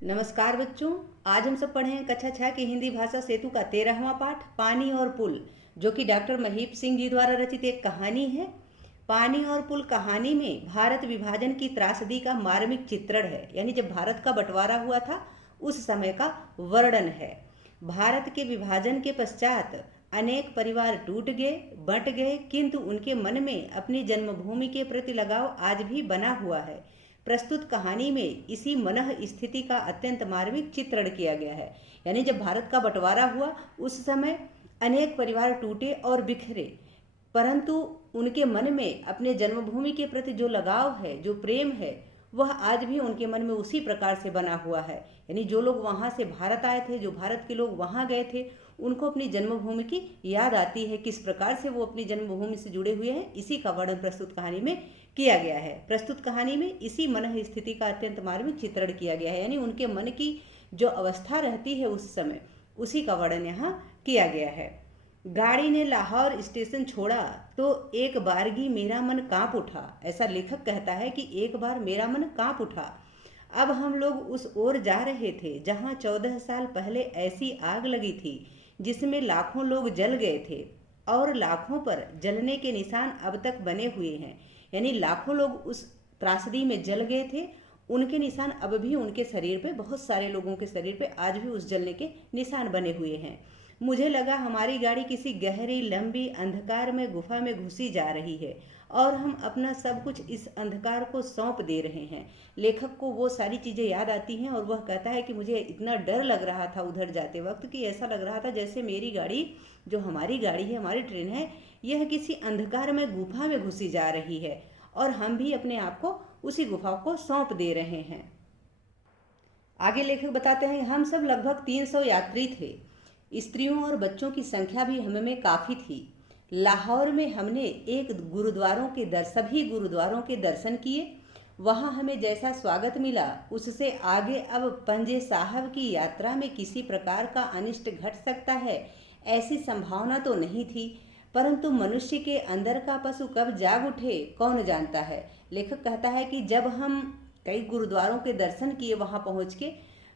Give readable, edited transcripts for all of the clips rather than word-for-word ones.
नमस्कार बच्चों। आज हम सब पढ़े हैं कक्षा 6 की हिंदी भाषा सेतु का 13वां पाठ पानी और पुल, जो कि डॉक्टर महीप सिंह जी द्वारा रचित एक कहानी है। पानी और पुल कहानी में भारत विभाजन की त्रासदी का मार्मिक चित्रण है, यानी जब भारत का बंटवारा हुआ था उस समय का वर्णन है। भारत के विभाजन के पश्चात अनेक परिवार टूट गए, बंट गए, किंतु उनके मन में अपनी जन्मभूमि के प्रति लगाव आज भी बना हुआ है। प्रस्तुत कहानी में इसी मनः स्थिति का अत्यंत मार्मिक चित्रण किया गया है। यानी जब भारत का बंटवारा हुआ उस समय अनेक परिवार टूटे और बिखरे, परंतु उनके मन में अपने जन्मभूमि के प्रति जो लगाव है, जो प्रेम है, वह आज भी उनके मन में उसी प्रकार से बना हुआ है। यानी जो लोग वहाँ से भारत आए थे, जो भारत के लोग वहाँ गए थे, उनको अपनी जन्मभूमि की याद आती है। किस प्रकार से वो अपनी जन्मभूमि से जुड़े हुए हैं, इसी का वर्णन प्रस्तुत कहानी में किया गया है। प्रस्तुत कहानी में इसी मन स्थिति का अत्यंत मार्मिक चित्रण किया गया है, यानी उनके मन की जो अवस्था रहती है उस समय, उसी का वर्णन यहाँ किया गया है। गाड़ी ने लाहौर स्टेशन छोड़ा तो एक बारगी मेरा मन कांप उठा। ऐसा लेखक कहता है कि एक बार मेरा मन कांप उठा। अब हम लोग उस ओर जा रहे थे जहां 14 साल पहले ऐसी आग लगी थी जिसमें लाखों लोग जल गए थे और लाखों पर जलने के निशान अब तक बने हुए हैं। यानी लाखों लोग उस त्रासदी में जल गए थे, उनके निशान अब भी उनके शरीर पे, बहुत सारे लोगों के शरीर पे आज भी उस जलने के निशान बने हुए हैं। मुझे लगा हमारी गाड़ी किसी गहरी लंबी अंधकार में गुफा में घुसी जा रही है और हम अपना सब कुछ इस अंधकार को सौंप दे रहे हैं। लेखक को वो सारी चीज़ें याद आती हैं और वह कहता है कि मुझे इतना डर लग रहा था उधर जाते वक्त कि ऐसा लग रहा था जैसे मेरी गाड़ी, जो हमारी गाड़ी है, हमारी ट्रेन है, यह किसी अंधकार में गुफा में घुसी जा रही है और हम भी अपने आप को उसी गुफा को सौंप दे रहे हैं। आगे लेखक बताते हैं, हम सब लगभग 300 यात्री थे। स्त्रियों और बच्चों की संख्या भी हम में काफ़ी थी। लाहौर में हमने सभी गुरुद्वारों के दर्शन किए। वहाँ हमें जैसा स्वागत मिला उससे आगे अब पंजे साहब की यात्रा में किसी प्रकार का अनिष्ट घट सकता है, ऐसी संभावना तो नहीं थी, परंतु मनुष्य के अंदर का पशु कब जाग उठे कौन जानता है। लेखक कहता है कि जब हम कई गुरुद्वारों के दर्शन किए वहाँ पहुँच के,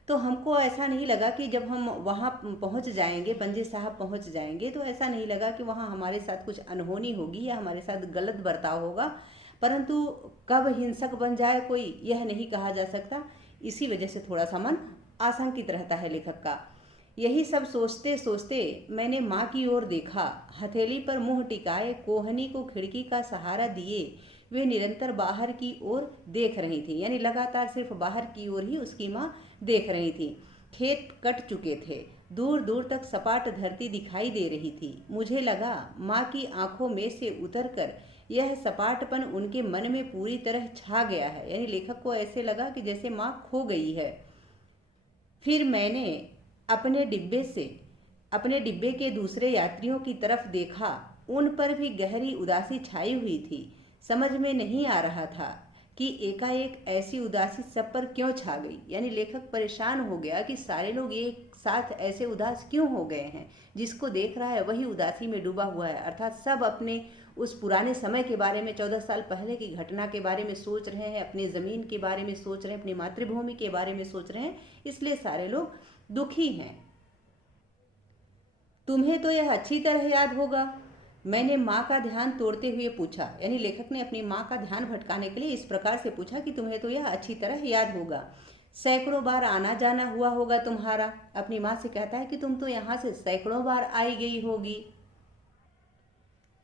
तो हमको ऐसा नहीं लगा कि जब हम वहाँ पहुँच जाएंगे, पंजे साहब पहुँच जाएंगे, तो ऐसा नहीं लगा कि वहाँ हमारे साथ कुछ अनहोनी होगी या हमारे साथ गलत बर्ताव होगा, परंतु कब हिंसक बन जाए कोई यह नहीं कहा जा सकता। इसी वजह से थोड़ा सा मन आशंकित रहता है लेखक का। यही सब सोचते सोचते मैंने माँ की ओर देखा। हथेली पर मुंह टिकाए, कोहनी को खिड़की का सहारा दिए, वे निरंतर बाहर की ओर देख रही थी। यानी लगातार सिर्फ बाहर की ओर ही उसकी माँ देख रही थी। खेत कट चुके थे, दूर दूर तक सपाट धरती दिखाई दे रही थी। मुझे लगा माँ की आंखों में से उतरकर यह सपाटपन उनके मन में पूरी तरह छा गया है। यानी लेखक को ऐसे लगा कि जैसे माँ खो गई है। फिर मैंने अपने डिब्बे के दूसरे यात्रियों की तरफ देखा। उन पर भी गहरी उदासी छाई हुई थी। समझ में नहीं आ रहा था कि एकाएक ऐसी उदासी सब पर क्यों छा गई। यानी लेखक परेशान हो गया कि सारे लोग एक साथ ऐसे उदास क्यों हो गए हैं। जिसको देख रहा है वही उदासी में डूबा हुआ है, अर्थात सब अपने उस पुराने समय के बारे में, 14 साल पहले की घटना के बारे में सोच रहे हैं, अपने ज़मीन के बारे में सोच रहे हैं, अपनी मातृभूमि के बारे में सोच रहे हैं, इसलिए सारे लोग दुखी हैं। तुम्हें तो यह अच्छी तरह याद होगा, मैंने माँ का ध्यान तोड़ते हुए पूछा। यानी लेखक ने अपनी माँ का ध्यान भटकाने के लिए इस प्रकार से पूछा कि तुम्हें तो यह अच्छी तरह याद होगा, सैकड़ों बार आना जाना हुआ होगा तुम्हारा। अपनी माँ से कहता है कि तुम तो यहाँ से सैकड़ों बार आई गई होगी।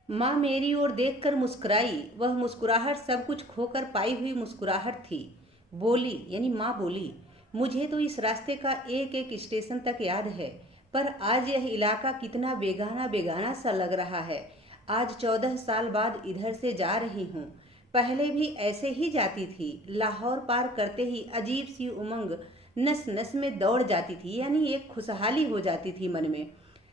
माँ मेरी ओर देखकर मुस्कुराई। वह मुस्कुराहट सब कुछ खोकर पाई हुई मुस्कुराहट थी। बोली, यानी माँ बोली, मुझे तो इस रास्ते का एक एक स्टेशन तक याद है, पर आज यह इलाका कितना बेगाना बेगाना सा लग रहा है। आज 14 साल बाद इधर से जा रही हूँ। पहले भी ऐसे ही जाती थी। लाहौर पार करते ही अजीब सी उमंग नस नस में दौड़ जाती थी, यानी एक खुशहाली हो जाती थी मन में।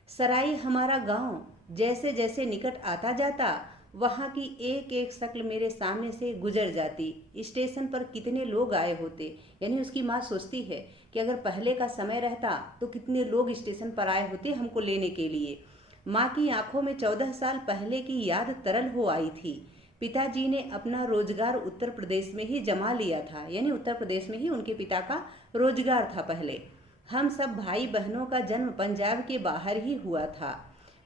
सराय हमारा गांव जैसे जैसे निकट आता जाता, वहाँ की एक एक शक्ल मेरे सामने से गुजर जाती। स्टेशन पर कितने लोग आए होते। यानी उसकी माँ सोचती है कि अगर पहले का समय रहता तो कितने लोग स्टेशन पर आए होते हमको लेने के लिए। माँ की आंखों में 14 साल पहले की याद तरल हो आई थी। पिताजी ने अपना रोजगार उत्तर प्रदेश में ही जमा लिया था, यानी उत्तर प्रदेश में ही उनके पिता का रोजगार था पहले। हम सब भाई बहनों का जन्म पंजाब के बाहर ही हुआ था।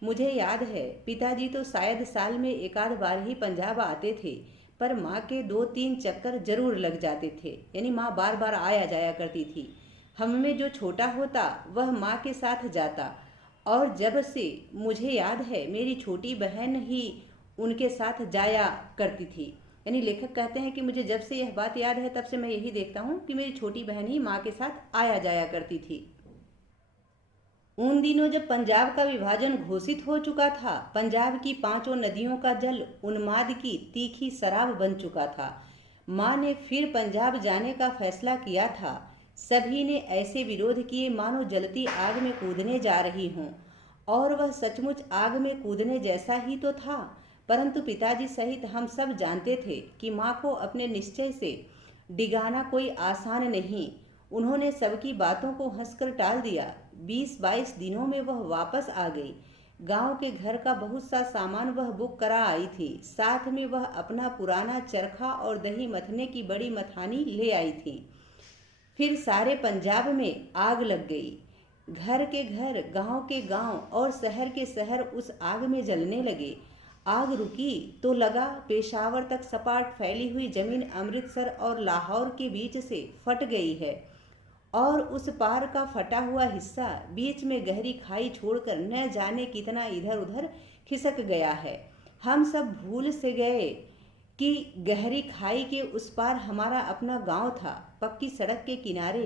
मुझे याद है पिताजी तो शायद साल में एक आध बार ही पंजाब आते थे, पर माँ के 2-3 चक्कर जरूर लग जाते थे, यानी माँ बार बार आया जाया करती थी। हम में जो छोटा होता वह माँ के साथ जाता, और जब से मुझे याद है मेरी छोटी बहन ही उनके साथ जाया करती थी। यानी लेखक कहते हैं कि मुझे जब से यह बात याद है तब से मैं यही देखता हूँ कि मेरी छोटी बहन ही माँ के साथ आया जाया करती थी। उन दिनों जब पंजाब का विभाजन घोषित हो चुका था, पंजाब की 5 नदियों का जल उन्माद की तीखी शराब बन चुका था। माँ ने फिर पंजाब जाने का फैसला किया था। सभी ने ऐसे विरोध किए मानो जलती आग में कूदने जा रही हों, और वह सचमुच आग में कूदने जैसा ही तो था। परंतु पिताजी सहित हम सब जानते थे कि माँ को अपने निश्चय से डिगाना कोई आसान नहीं। उन्होंने सबकी बातों को हंसकर टाल दिया। 20-22 दिनों में वह वापस आ गई। गांव के घर का बहुत सा सामान वह बुक करा आई थी। साथ में वह अपना पुराना चरखा और दही मथने की बड़ी मथानी ले आई थी। फिर सारे पंजाब में आग लग गई। घर के घर, गांव के गांव और शहर के शहर उस आग में जलने लगे। आग रुकी तो लगा पेशावर तक सपाट फैली हुई जमीन अमृतसर और लाहौर के बीच से फट गई है, और उस पार का फटा हुआ हिस्सा बीच में गहरी खाई छोड़कर न जाने कितना इधर उधर खिसक गया है। हम सब भूल से गए कि गहरी खाई के उस पार हमारा अपना गांव था। पक्की सड़क के किनारे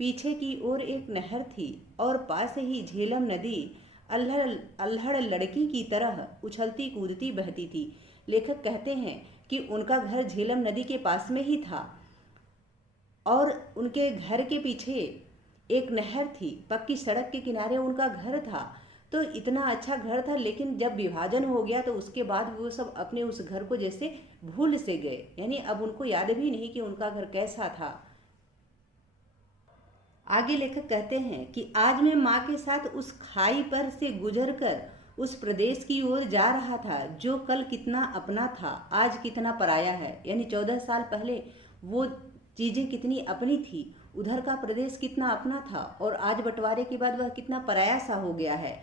पीछे की ओर एक नहर थी, और पास ही झेलम नदी अल्हड़ अल्हड़ लड़की की तरह उछलती कूदती बहती थी। लेखक कहते हैं कि उनका घर झेलम नदी के पास में ही था, और उनके घर के पीछे एक नहर थी। पक्की सड़क के किनारे उनका घर था। तो इतना अच्छा घर था, लेकिन जब विभाजन हो गया तो उसके बाद वो सब अपने उस घर को जैसे भूल से गए, यानी अब उनको याद भी नहीं कि उनका घर कैसा था। आगे लेखक कहते हैं कि आज मैं माँ के साथ उस खाई पर से गुजर कर उस प्रदेश की ओर जा रहा था जो कल कितना अपना था, आज कितना पराया है। यानी 14 साल पहले वो चीज़ें कितनी अपनी थी, उधर का प्रदेश कितना अपना था, और आज बंटवारे के बाद वह कितना पराया सा हो गया है।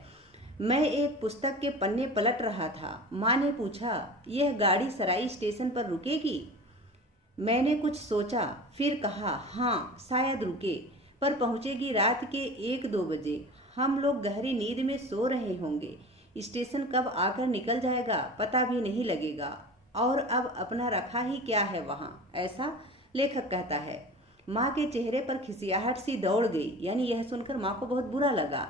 मैं एक पुस्तक के पन्ने पलट रहा था। माँ ने पूछा, यह गाड़ी सराई स्टेशन पर रुकेगी? मैंने कुछ सोचा, फिर कहा, हाँ शायद रुके, पर पहुँचेगी रात के 1-2 बजे। हम लोग गहरी नींद में सो रहे होंगे। स्टेशन कब आकर निकल जाएगा पता भी नहीं लगेगा, और अब अपना रखा ही क्या है वहाँ, ऐसा लेखक कहता है। माँ के चेहरे पर खिसियाहट सी दौड़ गई, यानी यह सुनकर माँ को बहुत बुरा लगा।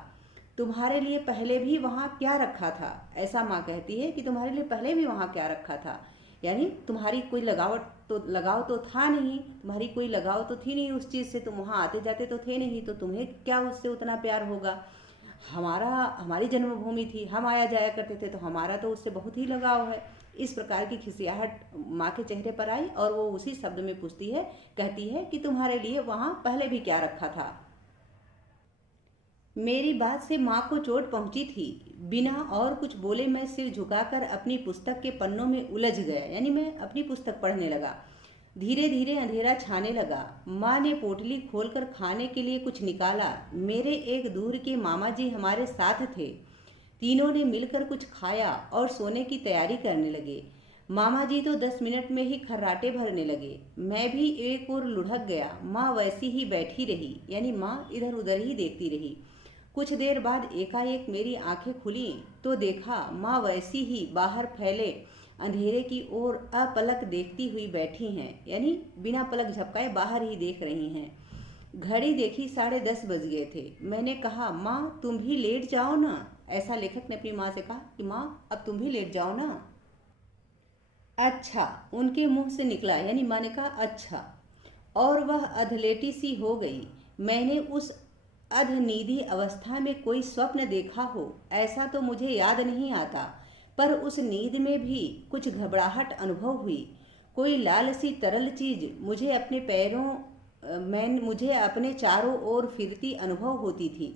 तुम्हारे लिए पहले भी वहाँ क्या रखा था? ऐसा माँ कहती है कि तुम्हारे लिए पहले भी वहाँ क्या रखा था, यानी तुम्हारी कोई लगाव तो था नहीं, तुम्हारी कोई लगाव तो थी नहीं उस चीज़ से, तुम वहाँ आते जाते तो थे नहीं, तो तुम्हें क्या उससे उतना प्यार होगा। हमारी जन्मभूमि थी, हम आया जाया करते थे, तो हमारा तो उससे बहुत ही लगाव है। इस प्रकार की खिसियाहट माँ के चेहरे पर आई, और वो उसी शब्द में पूछती है, कहती है कि तुम्हारे लिए वहाँ पहले भी क्या रखा था। मेरी बात से माँ को चोट पहुँची थी। बिना और कुछ बोले मैं सिर झुकाकर अपनी पुस्तक के पन्नों में उलझ गया, यानी मैं अपनी पुस्तक पढ़ने लगा। धीरे धीरे अंधेरा छाने लगा। माँ ने पोटली खोलकर खाने के लिए कुछ निकाला। मेरे एक दूर के मामा जी हमारे साथ थे। तीनों ने मिलकर कुछ खाया और सोने की तैयारी करने लगे। मामा जी तो 10 मिनट में ही खर्राटे भरने लगे। मैं भी एक और लुढ़क गया। माँ वैसी ही बैठी रही, यानी माँ इधर उधर ही देखती रही। कुछ देर बाद एकाएक मेरी आंखें खुली तो देखा माँ वैसी ही बाहर फैले अंधेरे की ओर अपलक देखती हुई बैठी हैं, यानी बिना पलक झपकाए बाहर ही देख रही हैं। घड़ी देखी 10:30 बज गए थे। मैंने कहा, माँ तुम भी लेट जाओ ना। ऐसा लेखक ने अपनी माँ से कहा कि माँ अब तुम भी लेट जाओ ना। अच्छा, उनके मुंह से निकला, यानी माँ ने कहा अच्छा, और वह अधलेटी सी हो गई। मैंने उस अधनीदी अवस्था में कोई स्वप्न देखा हो ऐसा तो मुझे याद नहीं आता, पर उस नींद में भी कुछ घबराहट अनुभव हुई। कोई लाल सी तरल चीज मुझे अपने चारों ओर फिरती अनुभव होती थी।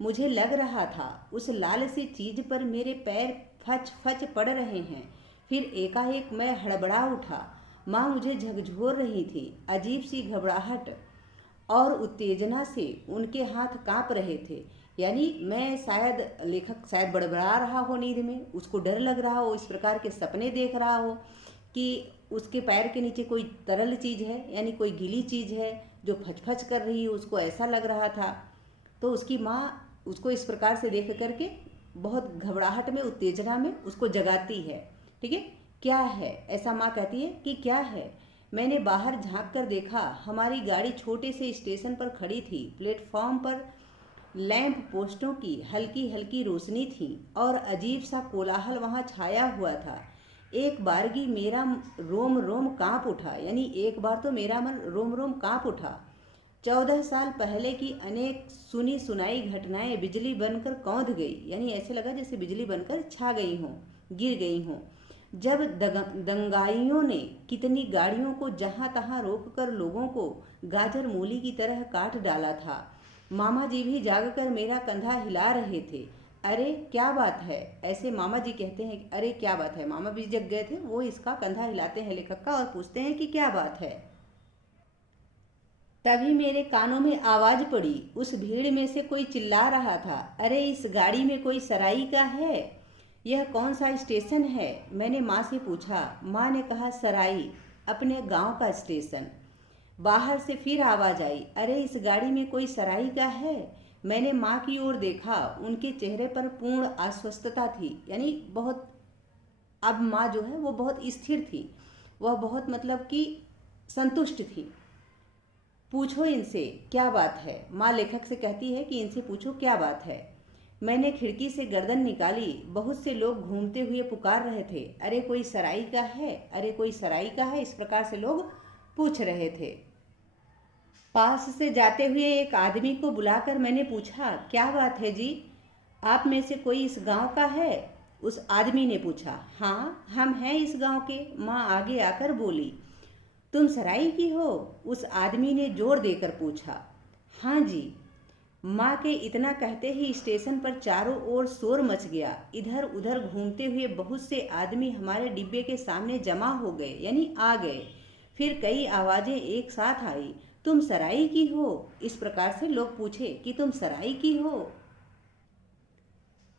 मुझे लग रहा था उस लाल सी चीज पर मेरे पैर फच फच पड़ रहे हैं। फिर एकाएक मैं हड़बड़ा उठा। माँ मुझे झकझोर रही थी। अजीब सी घबराहट और उत्तेजना से उनके हाथ कांप रहे थे। यानी मैं शायद लेखक शायद बड़बड़ा रहा हो नींद में, उसको डर लग रहा हो, इस प्रकार के सपने देख रहा हो कि उसके पैर के नीचे कोई तरल चीज़ है, यानी कोई गीली चीज़ है जो फचफच कर रही है, उसको ऐसा लग रहा था। तो उसकी माँ उसको इस प्रकार से देख करके बहुत घबराहट में, उत्तेजना में उसको जगाती है। ठीक है, क्या है, ऐसा माँ कहती है कि क्या है। मैंने बाहर झांक कर देखा, हमारी गाड़ी छोटे से स्टेशन पर खड़ी थी। प्लेटफॉर्म पर लैंप पोस्टों की हल्की हल्की रोशनी थी और अजीब सा कोलाहल वहाँ छाया हुआ था। एक बारगी मेरा रोम रोम कांप उठा, यानी एक बार तो मेरा मन रोम रोम कांप उठा। 14 साल पहले की अनेक सुनी सुनाई घटनाएं बिजली बनकर कौंध गई, यानी ऐसे लगा जैसे बिजली बनकर छा गई हों, गिर गई हों। जब दंगाइयों ने कितनी गाड़ियों को जहां तहां रोककर लोगों को गाजर मूली की तरह काट डाला था। मामा जी भी जागकर मेरा कंधा हिला रहे थे। अरे क्या बात है, ऐसे मामा जी कहते हैं, अरे क्या बात है। मामा भी जग गए थे, वो इसका कंधा हिलाते हैं लेखक का और पूछते हैं कि क्या बात है। तभी मेरे कानों में आवाज पड़ी। उस भीड़ में से कोई चिल्ला रहा था, अरे इस गाड़ी में कोई सराई का है। यह कौन सा स्टेशन है, मैंने माँ से पूछा। माँ ने कहा सराई, अपने गांव का स्टेशन। बाहर से फिर आवाज आई, अरे इस गाड़ी में कोई सराई का है। मैंने माँ की ओर देखा, उनके चेहरे पर पूर्ण आश्वस्तता थी, यानी बहुत, अब माँ जो है वो बहुत स्थिर थी, वह बहुत मतलब कि संतुष्ट थी। पूछो इनसे क्या बात है, माँ लेखक से कहती है कि इनसे पूछो क्या बात है। मैंने खिड़की से गर्दन निकाली। बहुत से लोग घूमते हुए पुकार रहे थे, अरे कोई सराई का है, अरे कोई सराई का है, इस प्रकार से लोग पूछ रहे थे। पास से जाते हुए एक आदमी को बुलाकर मैंने पूछा, क्या बात है जी, आप में से कोई इस गांव का है। उस आदमी ने पूछा। हाँ, हम हैं इस गांव के, माँ आगे आकर बोली। तुम सराई की हो, उस आदमी ने जोर देकर पूछा। हाँ जी। माँ के इतना कहते ही स्टेशन पर चारों ओर शोर मच गया। इधर उधर घूमते हुए बहुत से आदमी हमारे डिब्बे के सामने जमा हो गए, यानी आ गए। फिर कई आवाजें एक साथ आई, तुम सराई की हो, इस प्रकार से लोग पूछे कि तुम सराई की हो।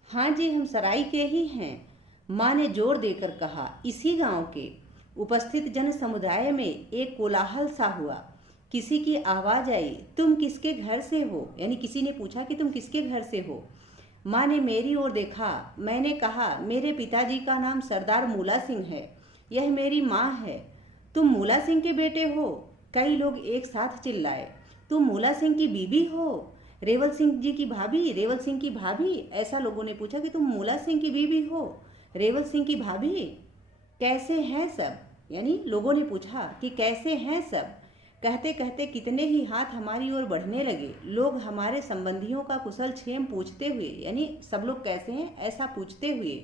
हाँ जी, हम सराई के ही हैं, माँ ने जोर देकर कहा। इसी गांव के। उपस्थित जन समुदाय में एक कोलाहल सा हुआ। किसी की आवाज आई, तुम किसके घर से हो, यानी किसी ने पूछा कि तुम किसके घर से हो। माँ ने मेरी ओर देखा। मैंने कहा, मेरे पिताजी का नाम सरदार मूला सिंह है, यह मेरी माँ है। तुम मूला सिंह के बेटे हो, कई लोग एक साथ चिल्लाए। तुम मूला सिंह की बीबी हो, रेवल सिंह जी की भाभी, रेवल सिंह की भाभी। ऐसा लोगों ने पूछा कि तुम मूला सिंह की बीबी हो, रेवल सिंह की भाभी, कैसे हैं सब, यानी लोगों ने पूछा कि कैसे हैं सब। कहते कहते कितने ही हाथ हमारी ओर बढ़ने लगे। लोग हमारे संबंधियों का कुशल क्षेम पूछते हुए, यानी सब लोग कैसे हैं ऐसा पूछते हुए,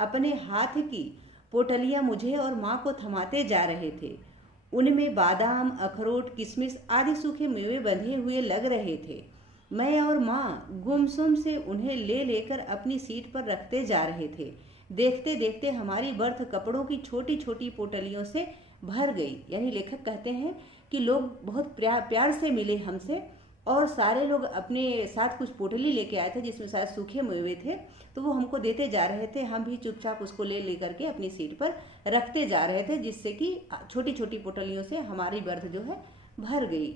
अपने हाथ की पोटलियां मुझे और माँ को थमाते जा रहे थे। उनमें बादाम, अखरोट, किशमिश आदि सूखे मेवे बंधे हुए लग रहे थे। मैं और माँ गुमसुम से उन्हें ले लेकर अपनी सीट पर रखते जा रहे थे। देखते देखते हमारी बर्थ कपड़ों की छोटी छोटी पोटलियों से भर गई। यानी लेखक कहते हैं कि लोग बहुत प्यार से मिले हमसे और सारे लोग अपने साथ कुछ पोटली लेके आए थे जिसमें शायद सूखे मेवे थे, तो वो हमको देते जा रहे थे। हम भी चुपचाप उसको ले लेकर के अपनी सीट पर रखते जा रहे थे, जिससे कि छोटी छोटी पोटलियों से हमारी बर्थ जो है भर गई।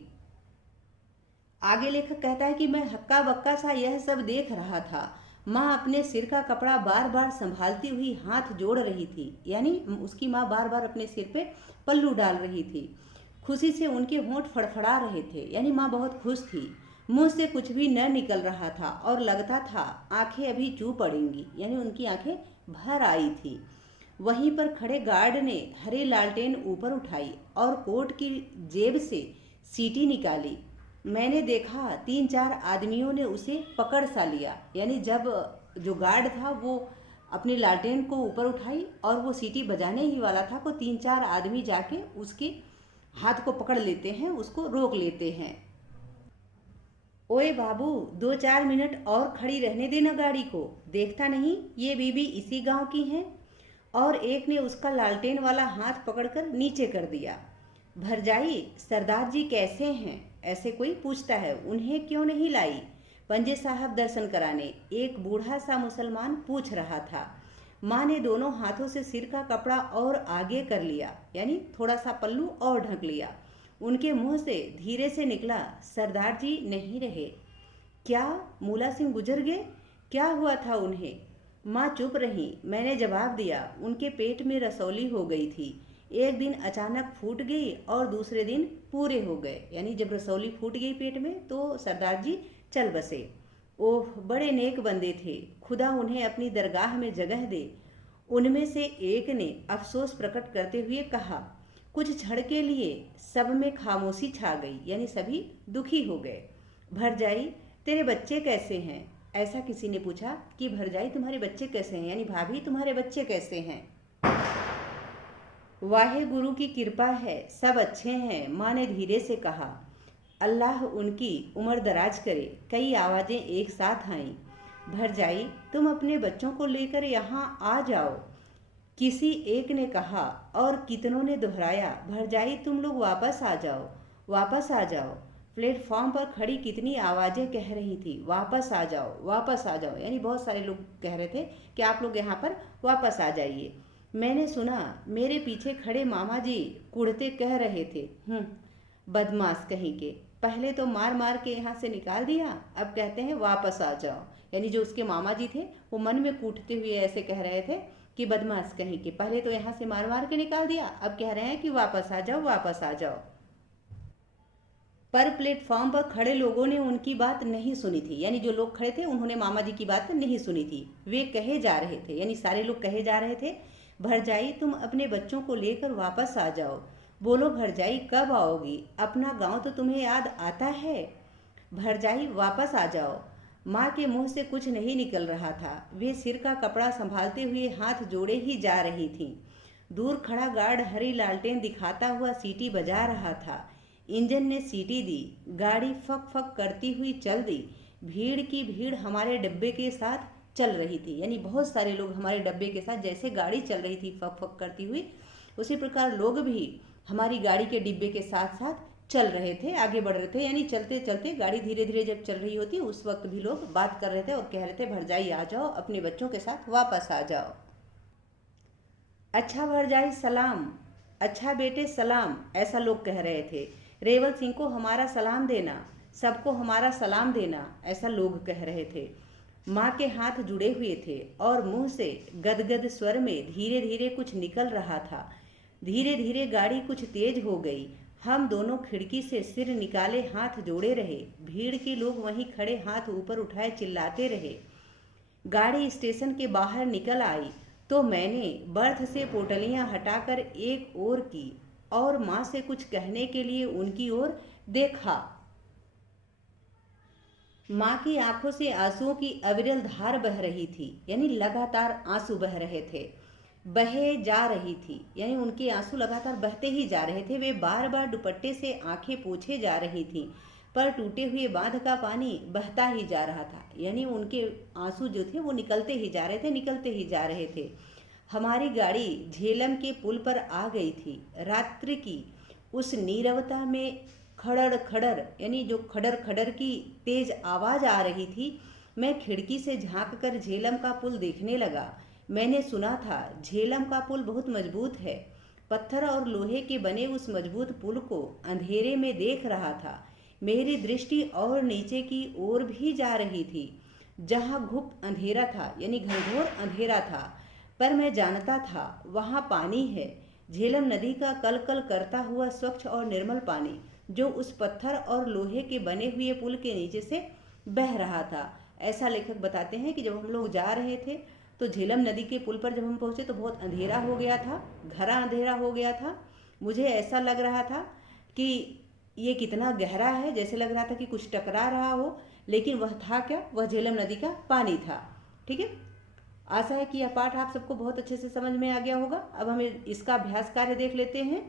आगे लेखक कहता है कि मैं हक्का बक्का सा यह सब देख रहा था। माँ अपने सिर का कपड़ा बार बार संभालती हुई हाथ जोड़ रही थी, यानी उसकी माँ बार बार अपने सिर पे पल्लू डाल रही थी। खुशी से उनके होंठ फड़फड़ा रहे थे, यानी माँ बहुत खुश थी। मुंह से कुछ भी न निकल रहा था और लगता था आंखें अभी चू पड़ेंगी, यानी उनकी आंखें भर आई थी। वहीं पर खड़े गार्ड ने हरे लालटेन ऊपर उठाई और कोट की जेब से सीटी निकाली। मैंने देखा 3-4 आदमियों ने उसे पकड़ सा लिया, यानी जब जो गार्ड था वो अपनी लालटेन को ऊपर उठाई और वो सीटी बजाने ही वाला था, तो 3-4 आदमी जाके उसके हाथ को पकड़ लेते हैं, उसको रोक लेते हैं। ओए बाबू, 2-4 मिनट और खड़ी रहने देना गाड़ी को, देखता नहीं ये बीबी इसी गांव की हैं। और एक ने उसका लालटेन वाला हाथ पकड़कर नीचे कर दिया। भरजाई, सरदार जी कैसे हैं? ऐसे कोई पूछता है। उन्हें क्यों नहीं लाई पंजे साहब दर्शन कराने? एक बूढ़ा सा मुसलमान पूछ रहा था। माँ ने दोनों हाथों से सिर का कपड़ा और आगे कर लिया, यानी थोड़ा सा पल्लू और ढक लिया। उनके मुंह से धीरे से निकला, सरदार जी नहीं रहे। क्या? मूला सिंह गुजर गए? क्या हुआ था उन्हें? माँ चुप रही। मैंने जवाब दिया, उनके पेट में रसौली हो गई थी। एक दिन अचानक फूट गई और दूसरे दिन पूरे हो गए। यानी जब रसौली फूट गई पेट में तो सरदार जी चल बसे। ओह, बड़े नेक बंदे थे, खुदा उन्हें अपनी दरगाह में जगह दे। उनमें से एक ने अफसोस प्रकट करते हुए कहा। कुछ क्षण के लिए सब में खामोशी छा गई, यानी सभी दुखी हो गए। भरजाई, तेरे बच्चे कैसे हैं? ऐसा किसी ने पूछा कि भरजाई तुम्हारे बच्चे कैसे हैं, यानी भाभी तुम्हारे बच्चे कैसे हैं? वाहे गुरु की कृपा है, सब अच्छे हैं, माँ ने धीरे से कहा। अल्लाह उनकी उम्र दराज करे। कई आवाज़ें एक साथ आईं। भरजाई, तुम अपने बच्चों को लेकर यहाँ आ जाओ, किसी एक ने कहा और कितनों ने दोहराया, भरजाई तुम लोग वापस आ जाओ, वापस आ जाओ। प्लेटफॉर्म पर खड़ी कितनी आवाज़ें कह रही थी, वापस आ जाओ, वापस आ जाओ। यानी बहुत सारे लोग कह रहे थे कि आप लोग यहाँ पर वापस आ जाइए। मैंने सुना मेरे पीछे खड़े मामा जी कुढ़ते कह रहे थे, बदमाश कहीं के, पहले तो मार मार के यहाँ से निकाल दिया, अब कहते हैं वापस आ जाओ। यानी जो उसके मामा जी थे वो मन में कूटते हुए ऐसे कह रहे थे कि बदमाश कहीं के, पहले तो यहाँ से मार मार के निकाल दिया, अब कह रहे हैं कि वापस आ जाओ, वापस आ जाओ। पर प्लेटफॉर्म पर खड़े लोगों ने उनकी बात नहीं सुनी थी। यानी जो लोग खड़े थे उन्होंने मामा जी की बात नहीं सुनी थी। वे कहे जा रहे थे, यानी सारे लोग कहे जा रहे थे, भरजाई तुम अपने बच्चों को लेकर वापस आ जाओ। बोलो भरजाई, कब आओगी? अपना गांव तो तुम्हें याद आता है। भरजाई, वापस आ जाओ। माँ के मुंह से कुछ नहीं निकल रहा था। वे सिर का कपड़ा संभालते हुए हाथ जोड़े ही जा रही थीं। दूर खड़ा गार्ड हरी लालटेन दिखाता हुआ सीटी बजा रहा था। इंजन ने सीटी दी, गाड़ी फक फक करती हुई चल दी। भीड़ की भीड़ हमारे डब्बे के साथ चल रही थी। यानी बहुत सारे लोग हमारे डब्बे के साथ, जैसे गाड़ी चल रही थी फक फक करती हुई, उसी प्रकार लोग भी हमारी गाड़ी के डिब्बे के साथ साथ चल रहे थे, आगे बढ़ रहे थे। यानी चलते चलते गाड़ी धीरे धीरे जब चल रही होती उस वक्त भी लोग बात कर रहे थे और कह रहे थे, भरजाई आ जाओ, अपने बच्चों के साथ वापस आ जाओ। अच्छा भरजाई सलाम, अच्छा बेटे सलाम, ऐसा लोग कह रहे थे। रेवल सिंह को हमारा सलाम देना, सबको हमारा सलाम देना, ऐसा लोग कह रहे थे। माँ के हाथ जुड़े हुए थे और मुंह से गदगद स्वर में धीरे धीरे कुछ निकल रहा था। धीरे धीरे गाड़ी कुछ तेज हो गई। हम दोनों खिड़की से सिर निकाले हाथ जोड़े रहे। भीड़ के लोग वहीं खड़े हाथ ऊपर उठाए चिल्लाते रहे। गाड़ी स्टेशन के बाहर निकल आई तो मैंने बर्थ से पोटलियां हटाकर एक ओर की और माँ से कुछ कहने के लिए उनकी ओर देखा। माँ की आंखों से आंसुओं की अविरल धार बह रही थी, यानी लगातार आंसू बह रहे थे, बहे जा रही थी। यानी उनके आंसू लगातार बहते ही जा रहे थे। वे बार बार दुपट्टे से आंखें पोंछे जा रही थीं, पर टूटे हुए बांध का पानी बहता ही जा रहा था। यानी उनके आंसू जो थे वो निकलते ही जा रहे थे, निकलते ही जा रहे थे। हमारी गाड़ी झेलम के पुल पर आ गई थी। रात्रि की उस नीरवता में खड़र खड़र, यानी जो खड़र खड़र की तेज आवाज आ रही थी, मैं खिड़की से झांक कर झेलम का पुल देखने लगा। मैंने सुना था झेलम का पुल बहुत मजबूत है। पत्थर और लोहे के बने उस मजबूत पुल को अंधेरे में देख रहा था। मेरी दृष्टि और नीचे की ओर भी जा रही थी, जहां गुप्त अंधेरा था, यानी घनघोर अंधेरा था, पर मैं जानता था वहां पानी है। झेलम नदी का कल कल करता हुआ स्वच्छ और निर्मल पानी, जो उस पत्थर और लोहे के बने हुए पुल के नीचे से बह रहा था। ऐसा लेखक बताते हैं कि जब हम लोग जा रहे थे तो झेलम नदी के पुल पर जब हम पहुंचे तो बहुत अंधेरा हो गया था, घना अंधेरा हो गया था। मुझे ऐसा लग रहा था कि ये कितना गहरा है, जैसे लग रहा था कि कुछ टकरा रहा हो, लेकिन वह था क्या? वह झेलम नदी का पानी था। ठीक है, आशा है कि यह पाठ आप सबको बहुत अच्छे से समझ में आ गया होगा। अब हम इसका अभ्यास कार्य देख लेते हैं।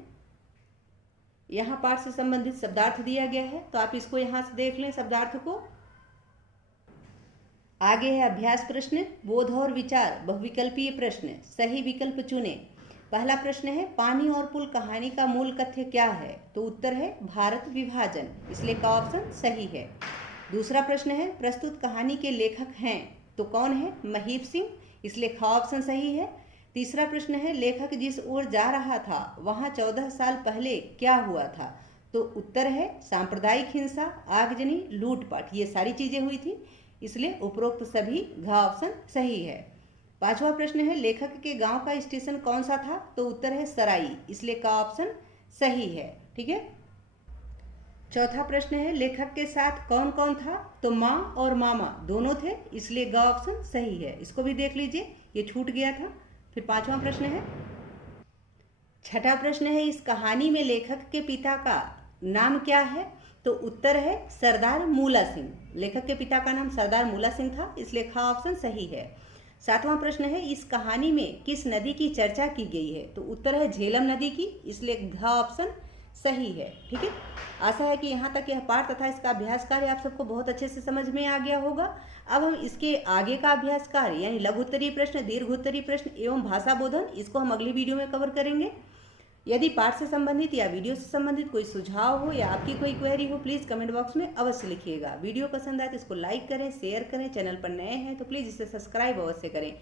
यहाँ पाठ से संबंधित शब्दार्थ दिया गया है, तो आप इसको यहाँ से देख लें शब्दार्थ को। आगे है अभ्यास प्रश्न, बोध और विचार, बहुविकल्पीय प्रश्न, सही विकल्प चुने। पहला प्रश्न है पानी और पुल कहानी का मूल कथ्य क्या है? तो उत्तर है भारत विभाजन, इसलिए का ऑप्शन सही है। दूसरा प्रश्न है प्रस्तुत कहानी के लेखक हैं? तो कौन है? महीप सिंह, इसलिए का ऑप्शन सही है। तीसरा प्रश्न है लेखक जिस ओर जा रहा था वहां 14 साल पहले क्या हुआ था? तो उत्तर है सांप्रदायिक हिंसा, आगजनी, लूटपाट, ये सारी चीजें हुई थी, इसलिए उपरोक्त सभी घ ऑप्शन सही है। पांचवा प्रश्न है लेखक के गांव का स्टेशन कौन सा था? तो उत्तर है सराई, इसलिए का ऑप्शन सही है। ठीक है। चौथा प्रश्न है लेखक के साथ कौन कौन था? तो माँ और मामा दोनों थे, इसलिए ग ऑप्शन सही है। इसको भी देख लीजिए, ये छूट गया था। फिर पांचवा प्रश्न है, छठा प्रश्न है इस कहानी में लेखक के पिता का नाम क्या है? तो उत्तर है सरदार मूला सिंह, लेखक के पिता का नाम सरदार मूला सिंह था, इसलिए खा ऑप्शन सही है। सातवां प्रश्न है इस कहानी में किस नदी की चर्चा की गई है? तो उत्तर है झेलम नदी की, इसलिए घ ऑप्शन सही है। ठीक है। आशा है कि यहाँ तक यह पाठ तथा इसका अभ्यास कार्य आप सबको बहुत अच्छे से समझ में आ गया होगा। अब हम इसके आगे का अभ्यास कार्य यानी लघु उत्तरीय प्रश्न, दीर्घ उत्तरीय प्रश्न एवं भाषा बोधन, इसको हम अगली वीडियो में कवर करेंगे। यदि पाठ से संबंधित या वीडियो से संबंधित कोई सुझाव हो या आपकी कोई क्वेरी हो, प्लीज़ कमेंट बॉक्स में अवश्य लिखिएगा। वीडियो पसंद आए तो इसको लाइक करें, शेयर करें। चैनल पर नए हैं तो प्लीज़ इसे सब्सक्राइब अवश्य करें।